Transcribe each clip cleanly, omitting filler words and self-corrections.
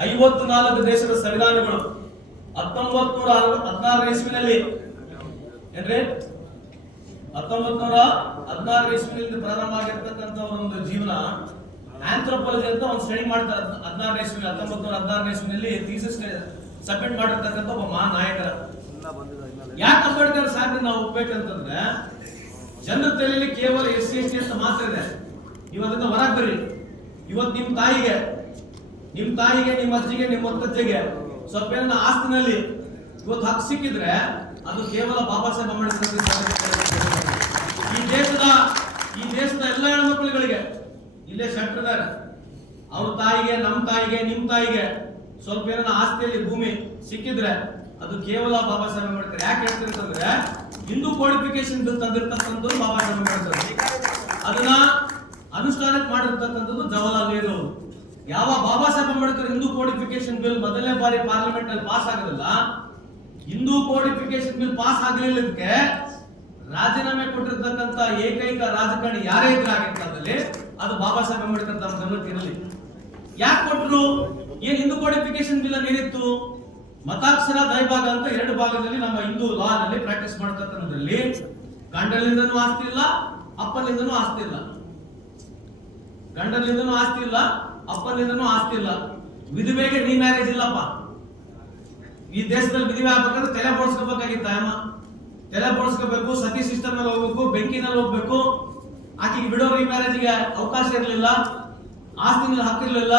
54 ದೇಶದ ಸಂವಿಧಾನಗಳು 1916 ಇಸ್ವಿನಲ್ಲಿ ಏನ್ರಿ 1916 ಇಸ್ವಿನಲ್ಲಿ ಪ್ರಾರಂಭ ಆಗಿರ್ತಕ್ಕಂಥ ಒಂದು ಜೀವನ ಆಂಥ್ರೋಪಾಲಜಿ ಅಂತ ಒಂದು ಸ್ಟಡಿ ಮಾಡ್ತಾರೆ. 1916 ಇಸ್ವಿನಲ್ಲಿ ಥೀಸಿಸ್ ಸಬ್ಮಿಟ್ ಮಾಡಿರ್ತಕ್ಕಂಥ ಒಬ್ಬ ಮಹಾನ್ ನಾಯಕರ. ಯಾಕೆ ಅಂಬೇಡ್ಕರ್ ಸಾಕು ನಾವು ಒಪ್ಬೇಕಂತಂದ್ರೆ ಜನರ ತಲೆಯಲ್ಲಿ ಕೇವಲ SC ST ಅಂತ ಮಾತ್ರ ಇದೆ. ಇವತ್ತಿಂದ ಹೊರಗೆ ಬರ್ರಿ. ಇವತ್ತು ನಿಮ್ಮ ತಾಯಿಗೆ, ನಿಮ್ಮ ಅಜ್ಜಿಗೆ, ನಿಮ್ಮ ಮುತ್ತಜ್ಜಿಗೆ ಸ್ವಲ್ಪ ಏನನ್ನ ಆಸ್ತಿನಲ್ಲಿ ಇವತ್ತು ಹಕ್ಕು ಸಿಕ್ಕಿದ್ರೆ ಅದು ಕೇವಲ ಬಾಬಾ ಸಾಹೇಬ್ ಅಂಬೇಡ್ಕರ್. ಈ ದೇಶದ ಎಲ್ಲ ಹೆಣ್ಮಕ್ಳುಗಳಿಗೆ ಇಲ್ಲೇ ಶೆಟ್ರಿದ್ದಾರೆ. ಅವ್ರ ತಾಯಿಗೆ, ನಮ್ಮ ತಾಯಿಗೆ, ನಿಮ್ಮ ತಾಯಿಗೆ ಸ್ವಲ್ಪ ಏನನ್ನ ಆಸ್ತಿಯಲ್ಲಿ ಭೂಮಿ ಸಿಕ್ಕಿದ್ರೆ ಅದು ಕೇವಲ ಬಾಬಾ ಸಾಹೇಬ್ ಅಂಬೇಡ್ಕರ್. ಯಾಕೆ ಹೇಳ್ತಿರ್ತಂದ್ರೆ ಹಿಂದೂ ಕೋಡಿಫಿಕೇಶನ್ ಬಿಲ್ ತಂದಿರ್ತಕ್ಕಂಥದ್ದು ಬಾಬಾ ಸಾಹೇಬ್ ಅಂಬೇಡ್ಕರ್. ಅದನ್ನ ಅನುಷ್ಠಾನಕ್ಕೆ ಮಾಡಿರ್ತಕ್ಕಂಥದ್ದು ಜವಾಹರ್ಲಾಲ್ ನೆಹರು. ಯಾವ ಬಾಬಾ ಸಾಹೇಬ್ ಅಂಬೇಡ್ಕರ್ ಹಿಂದೂ ಕೋಡಿಫಿಕೇಶನ್ ಬಿಲ್ ಮೊದಲನೇ ಬಾರಿ ಪಾರ್ಲಿಮೆಂಟ್ ಅಲ್ಲಿ ಪಾಸ್ ಆಗೋದಿಲ್ಲ. ಹಿಂದೂ ಕೋಡಿಫಿಕೇಶನ್ ಬಿಲ್ ಪಾಸ್ ಆಗಲಿಲ್ಲದಕ್ಕೆ ರಾಜೀನಾಮೆ ಕೊಟ್ಟಿರ್ತಕ್ಕಂಥ ಏಕೈಕ ರಾಜಕಾರಣಿ ಯಾರೇ ಇದ್ರೆ ಆಗಿನ ಕಾಲದಲ್ಲಿ ಅದು ಬಾಬಾ ಸಾಹೇಬ್ ಅಂಬೇಡ್ಕರ್ ತಮ್ಮ ಗಮನಕ್ಕೆ ಇರಲಿ. ಯಾಕೆ ಕೊಟ್ಟರು? ಏನ್ ಹಿಂದೂ ಕೋಡಿಫಿಕೇಶನ್ ಬಿಲ್ ಏನಿತ್ತು? ಮತಾಕ್ಷರ ದೈಭಾಗ ಅಂತ 2 ಭಾಗದಲ್ಲಿ ನಮ್ಮ ಹಿಂದೂ ಲಾ ನಲ್ಲಿ ಪ್ರಾಕ್ಟೀಸ್ ಮಾಡತಕ್ಕಂಥದ್ರಲ್ಲಿ ಗಂಡನಿಂದನೂ ಆಸ್ತಿ ಇಲ್ಲ, ಅಪ್ಪನಿಂದನೂ ಆಸ್ತಿ ಇಲ್ಲ. ಗಂಡನಿಂದನೂ ಆಸ್ತಿ ಇಲ್ಲ, ಅಪ್ಪನಿಂದನೂ ಆಸ್ತಿ ಇಲ್ಲ. ವಿಧವೆಗೆ ರೀಮ್ಯಾರೇಜ್ ಇಲ್ಲಪ್ಪ. ಈ ದೇಶದಲ್ಲಿ ವಿಧವೆ ಆಗ್ಬೇಕಾದ್ರೆ ತಲೆ ಬೋಡ್ಸ್ಕೋಬೇಕಾಗಿತ್ತ ಅಮ್ಮ. ತಲೆ ಬೋಡ್ಸ್ಕೋಬೇಕು, ಸತಿ ಸಿಸ್ಟಮ್ ಅಲ್ಲಿ ಹೋಗ್ಬೇಕು, ಬೆಂಕಿನಲ್ಲಿ ಹೋಗ್ಬೇಕು. ಆಕೆಗೆ ಬಿಡೋ ರೀಮ್ಯಾರೇಜ್ಗೆ ಅವಕಾಶ ಇರಲಿಲ್ಲ, ಆಸ್ತಿನಲ್ಲಿ ಹಕ್ಕಿರ್ಲಿಲ್ಲ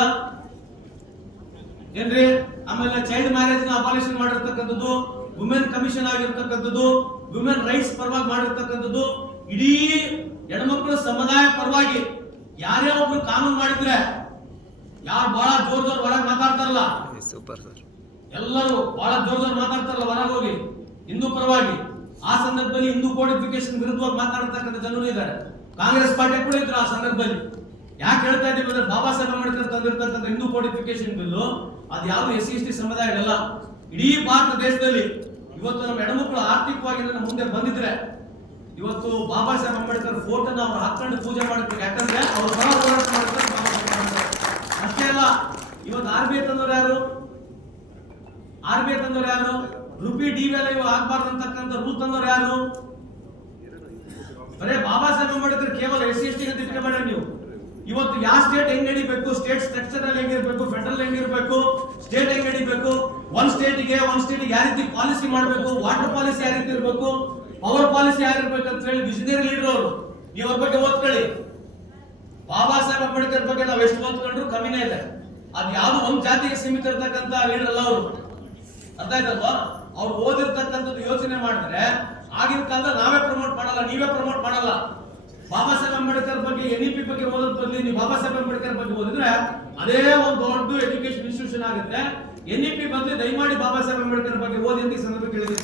ಏನ್ರಿ. ಆಮೇಲೆ ಚೈಲ್ಡ್ ಮ್ಯಾರೇಜ್ ನ ಅಬಾಲಿಷನ್ ಮಾಡಿರ್ತಕ್ಕಂಥದ್ದು, ವುಮೆನ್ ಕಮಿಷನ್ ಆಗಿರ್ತಕ್ಕಂಥದ್ದು, ವುಮೆನ್ ರೈಟ್ಸ್ ಪರವಾಗಿ ಮಾಡಿರ್ತಕ್ಕಂಥದ್ದು, ಇಡೀ ಹೆಣ್ಮಕ್ಳ ಸಮುದಾಯ ಪರವಾಗಿ ಯಾರೇ ಒಬ್ರು ಕಾನೂನು ಮಾಡಿದ್ರೆ ಯಾರು ಬಹಳ ಜೋರ್ ಹೊರಗೆ ಮಾತಾಡ್ತಾರಲ್ಲ, ಎಲ್ಲರೂ ಬಹಳ ಜೋರ್ ಮಾತಾಡ್ತಾರಲ್ಲ ಹೊರಗೆ ಹೋಗಿ ಹಿಂದೂ ಪರವಾಗಿ, ಆ ಸಂದರ್ಭದಲ್ಲಿ ಹಿಂದೂ ಕೋಡಿಫಿಕೇಶನ್ ವಿರುದ್ಧವಾಗಿ ಮಾತಾಡ್ತಕ್ಕಂಥ ಜನರು ಇದ್ದಾರೆ. ಕಾಂಗ್ರೆಸ್ ಪಾರ್ಟಿ ಕೂಡ ಇದ್ರು ಆ ಸಂದರ್ಭದಲ್ಲಿ. ಯಾಕೆ ಹೇಳ್ತಾ ಇದ್ದೀವಿ ಅಂದ್ರೆ ಬಾಬಾ ಸಾಹೇಬ್ ಅಂಬೇಡ್ಕರ್ ತಂದಿರ್ತಕ್ಕಂಥ ಹಿಂದೂ ಕೋಡಿಫಿಕೇಶನ್ ಬಿಲ್ಲು ಅದು ಯಾವುದು SC ST ಸಮುದಾಯಗಳಲ್ಲ. ಇಡೀ ಭಾರತ ದೇಶದಲ್ಲಿ ಇವತ್ತು ನಮ್ಮ ಹೆಣ್ಮಕ್ಳು ಆರ್ಥಿಕವಾಗಿ ಮುಂದೆ ಬಂದಿದ್ರೆ ಇವತ್ತು ಬಾಬಾ ಸಾಹೇಬ್ ಅಂಬೇಡ್ಕರ್ ಫೋಟೋನ ಅವ್ರು ಹಾಕೊಂಡು ಪೂಜೆ ಮಾಡಬೇಕು. ಯಾಕಂದ್ರೆ ಅವ್ರು ಬಹಳ ಹೋರಾಟ ಮಾಡ್ತಾರೆ ಬಾಬಾ ಸಾಹೇಬ್ ಅಂಬೇಡ್ಕರ್. ಅಷ್ಟೇ ಅಲ್ಲ, ಇವತ್ತು RBI ತಂದವರು ಯಾರು? ರುಪಿ ಡಿವ್ಯಾಲ್ಯೂ ಆಗಬಾರ್ದು ಅಂತಕ್ಕಂಥ ರೂಲ್ ತಂದವರು ಯಾರು? ಬರೇ ಬಾಬಾ ಸಾಹೇಬ್ ಅಂಬೇಡ್ಕರ್ ಕೇವಲ SC ST ಅಂತ ಇಟ್ಕೋಬೇಡ ನೀವು. ಇವತ್ತು ಯಾವ ಸ್ಟೇಟ್ ಹೆಂಗ್ ನಡಿಬೇಕು, ಸ್ಟೇಟ್ ಸ್ಟ್ರಕ್ಚರ್ ಅಲ್ಲಿ ಹೆಂಗಿರ್ಬೇಕು, ಫೆಡರಲ್ ಹೆಂಗಿರ್ಬೇಕು, ಸ್ಟೇಟ್ ಹೆಂಗ್ ನಡಿಬೇಕು, ಒಂದ್ ಸ್ಟೇಟಿಗೆ ಯಾವ ರೀತಿ ಪಾಲಿಸಿ ಮಾಡಬೇಕು, ವಾಟರ್ ಪಾಲಿಸಿ ಯಾವ ರೀತಿ ಇರಬೇಕು, ಪವರ್ ಪಾಲಿಸಿ ಯಾರಿರ್ಬೇಕು ಅಂತ ಹೇಳಿ ವಿಷನರಿ ಲೀಡರ್ ಅವರು. ನೀವು ಅವ್ರ ಬಗ್ಗೆ ಓದ್ಕೊಳ್ಳಿ. ಬಾಬಾ ಸಾಹೇಬ್ ಅಂಬೇಡ್ಕರ್ ಬಗ್ಗೆ ನಾವು ಎಷ್ಟು ಓದ್ಕೊಂಡ್ರು ಕಮ್ಮಿನೇ ಇದೆ. ಅದು ಯಾವ್ದು ಒಂದ್ ಜಾತಿಗೆ ಸೀಮಿತ ಇರ್ತಕ್ಕಂಥ ಲೀಡರ್ ಅಲ್ಲ ಅವರು. ಅರ್ಥ ಆಯ್ತಲ್ವಾ? ಅವ್ರು ಓದಿರ್ತಕ್ಕಂಥದ್ದು ಯೋಚನೆ ಮಾಡಿದ್ರೆ ಆಗಿನ ಕಾಲದಲ್ಲಿ ನಾವೇ ಪ್ರಮೋಟ್ ಮಾಡಲ್ಲ, ನೀವೇ ಪ್ರಮೋಟ್ ಮಾಡಲ್ಲ. ಬಾಬಾ ಸಾಹೇಬ್ ಅಂಬೇಡ್ಕರ್ ಬಗ್ಗೆ NEP ಬಗ್ಗೆ ಓದೋದ್ ಬದಲಿ ನೀವು ಬಾಬಾ ಸಾಹೇಬ್ ಅಂಬೇಡ್ಕರ್ ಬಗ್ಗೆ ಓದಿದ್ರೆ ಅದೇ ಒಂದು ದೊಡ್ಡ ಎಜುಕೇಶನ್ ಇನ್ಸ್ಟಿಟ್ಯೂಷನ್ ಆಗುತ್ತೆ. NEP ಬದಲು ದಯಮಾಡಿ ಬಾಬಾ ಸಾಹೇಬ್ ಅಂಬೇಡ್ಕರ್ ಬಗ್ಗೆ ಓದಿ ಅಂತ ಸಂದರ್ಭ ಕೇಳಿದ್ರೆ